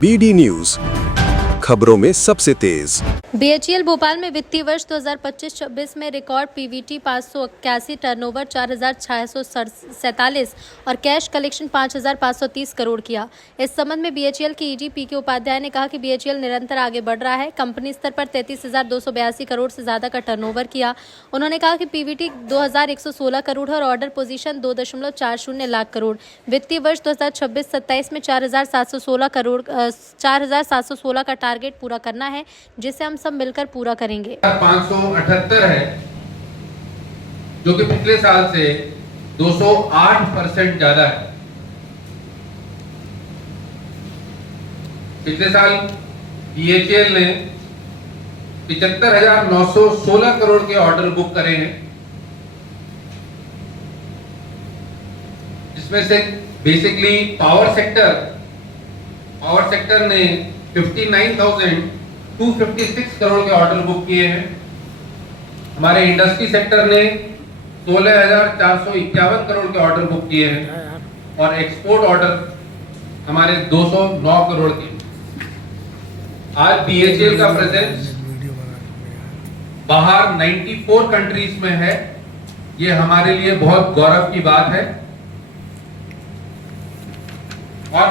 BD news, खबरों में सबसे तेज। BHEL भोपाल में वित्तीय वर्ष 2025-26 में रिकॉर्ड PBT 581, टर्नओवर 4,647 और कैश कलेक्शन 5,530 करोड़ किया। इस संबंध में BHEL के ED PK उपाध्याय ने कहा कि BHEL निरंतर आगे बढ़ रहा है। कंपनी स्तर पर 33,282 करोड़ से ज्यादा का टर्नओवर किया। उन्होंने कहा कि PBT 2,116 करोड़ और ऑर्डर पोजीशन 2.40 लाख करोड़। वित्तीय वर्ष 2026-27 में 4,716 का टारगेट पूरा करना है, जिसे हम सब मिलकर पूरा करेंगे। 578 है, जो कि पिछले साल से 208% ज्यादा है। पिछले साल BHEL ने 75,916 करोड़ के ऑर्डर बुक करे हैं, जिसमें से बेसिकली पावर सेक्टर ने 59,256 करोड़ के ऑर्डर बुक किए हैं। हमारे इंडस्ट्री सेक्टर ने 16,451 करोड़ के ऑर्डर बुक किए हैं और एक्सपोर्ट ऑर्डर हमारे 209 करोड़ के। आज BHEL का प्रेजेंस बाहर 94 कंट्रीज में है। ये हमारे लिए बहुत गौरव की बात है। और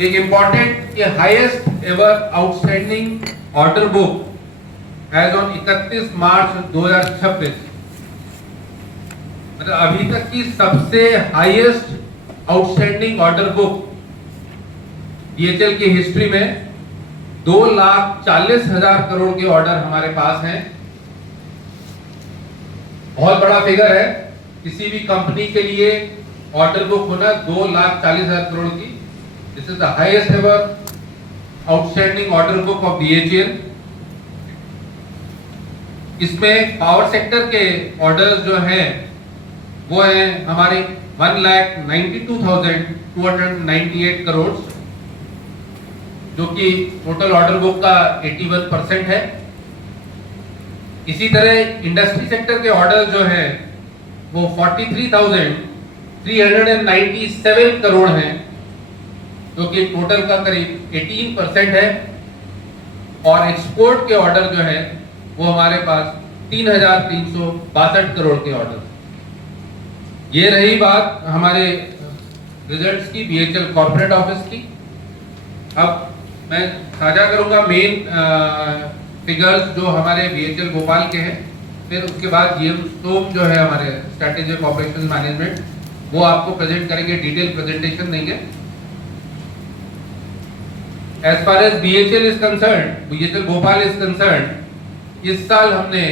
एक इंपॉर्टेंट, ये highest ever outstanding order book as on 31 March 2026, मतलब अभी तक की सबसे highest outstanding order book BHEL की हिस्ट्री में 2,40,000 करोड़ के ऑर्डर हमारे पास हैं। बहुत बड़ा फिगर है किसी भी कंपनी के लिए ऑर्डर बुक होना 2,40,000 करोड़ की। This is the highest ever outstanding order book of BHEL. इसमें पावर सेक्टर के ऑर्डर्स जो हैं वो हैं हमारे 1,92,298 करोड़, जो कि टोटल ऑर्डर बुक का 81% है। इसी तरह इंडस्ट्री सेक्टर के ऑर्डर्स जो हैं वो 43,397 करोड़ हैं, जो कि टोटल का करीब 18% है। और एक्सपोर्ट के ऑर्डर जो है वो हमारे पास 3,362 करोड़ के ऑर्डर। ये रही बात हमारे रिजल्ट्स की, BHEL कॉर्पोरेट ऑफिस की। अब मैं साझा करूंगा मेन फिगर्स जो हमारे BHEL भोपाल के हैं। फिर उसके बाद GM सोम जो है हमारे स्ट्रेटेजिक ऑपरेशन मैनेजमेंट, वो आपको प्रेजेंट करेंगे, डिटेल प्रेजेंटेशन देंगे। As far as BHEL is concerned, BHEL Bhopal is concerned, इस साल हमने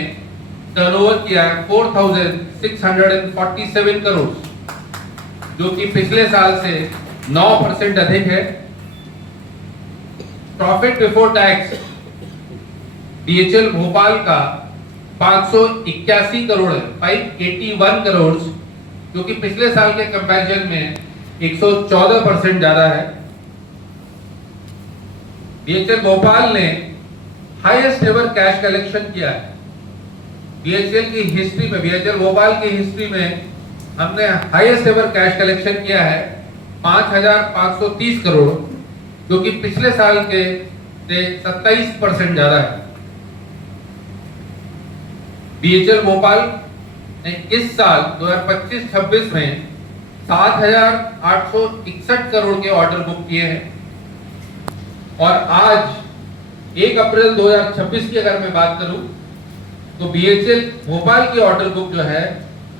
टर्नओवर किया 4,647 करोड़, जो कि पिछले साल से 9% अधिक है। Profit before tax BHEL Bhopal का 581 करोड़ है, 581 करोड़, जो कि पिछले साल के कंपैरिजन में 114% ज्यादा है। BHEL भोपाल ने हाईएस्ट एवर कैश कलेक्शन किया है। BHEL की हिस्ट्री में, BHEL भोपाल की हिस्ट्री में हमने हाईएस्ट एवर कैश कलेक्शन किया है 5,530 करोड़, जो कि पिछले साल के से 27% ज्यादा है। BHEL भोपाल ने इस साल 2025-26 में 7,861 करोड़ के ऑर्डर बुक किए हैं। और आज 1 अप्रैल 2026 की अगर मैं बात करूं तो BHEL भोपाल की ऑर्डर बुक जो है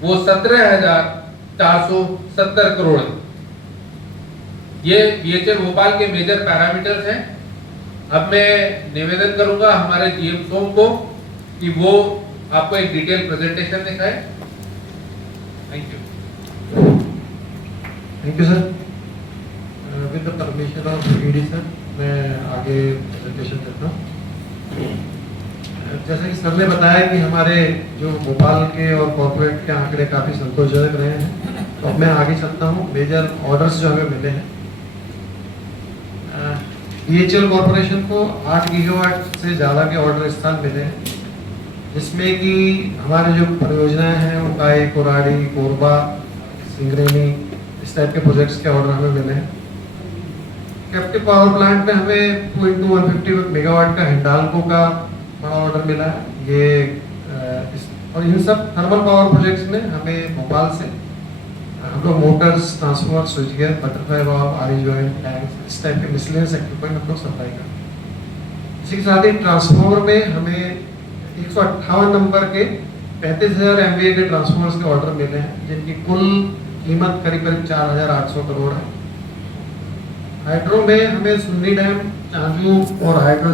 वो 17,470 करोड़ है। ये BHEL भोपाल के मेजर पैरामीटर्स हैं। अब मैं निवेदन करूंगा हमारे GM सोम को कि वो आपको एक डिटेल प्रेजेंटेशन दिखाए। Thank you sir. With the permission of ED sir, मैं आगे प्रेजेंटेशन करता हूँ। जैसा कि सर ने बताया कि हमारे जो भोपाल के और कॉर्पोरेट के आंकड़े काफ़ी संतोषजनक रहे हैं, तो अब मैं आगे चलता हूँ। मेजर ऑर्डर्स जो हमें मिले हैं, BHEL कॉर्पोरेशन को 8 गीगावाट से ज़्यादा के ऑर्डर इस साल मिले हैं, जिसमें कि हमारे जो परियोजनाएं हैं उनका कोराड़ी, कोरबा, सिंगरेनी, इस टाइप के प्रोजेक्ट्स के ऑर्डर हमें मिले हैं। कैप्टिव पावर प्लांट में हमें 2x150 मेगावाट का हिंडाल्को का बड़ा ऑर्डर मिला है। ये और इन सब थर्मल पावर प्रोजेक्ट्स में हमें भोपाल से हम लोग motors, transformer, switchgear, butterfly valve, RE joint, tanks, इस टाइप के मिसलेनियस इक्विपमेंट हम लोग सप्लाई करते हैं। इसी के साथ ही ट्रांसफार्मर में हमें 158 नंबर के 35,000 MVA के ट्रांसफार्मर्स के ऑर्डर मिले हैं, जिनकी कुल कीमत करीब करीब 4,800 करोड़ है। हाइड्रो में हमें सुन्नी डैम, चांजू और हाइड्रो